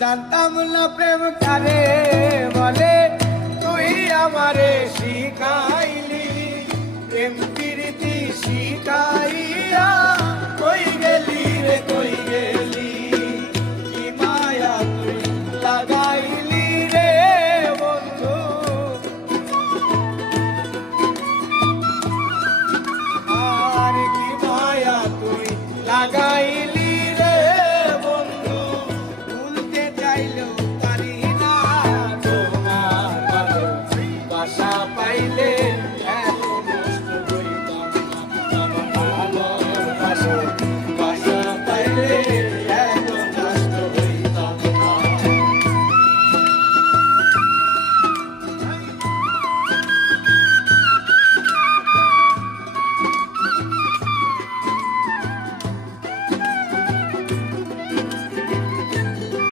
জানতাম না প্রেম কারে বলে, তুই আমারে শিখাইলি প্রেম প্রীতি শিখাইয়া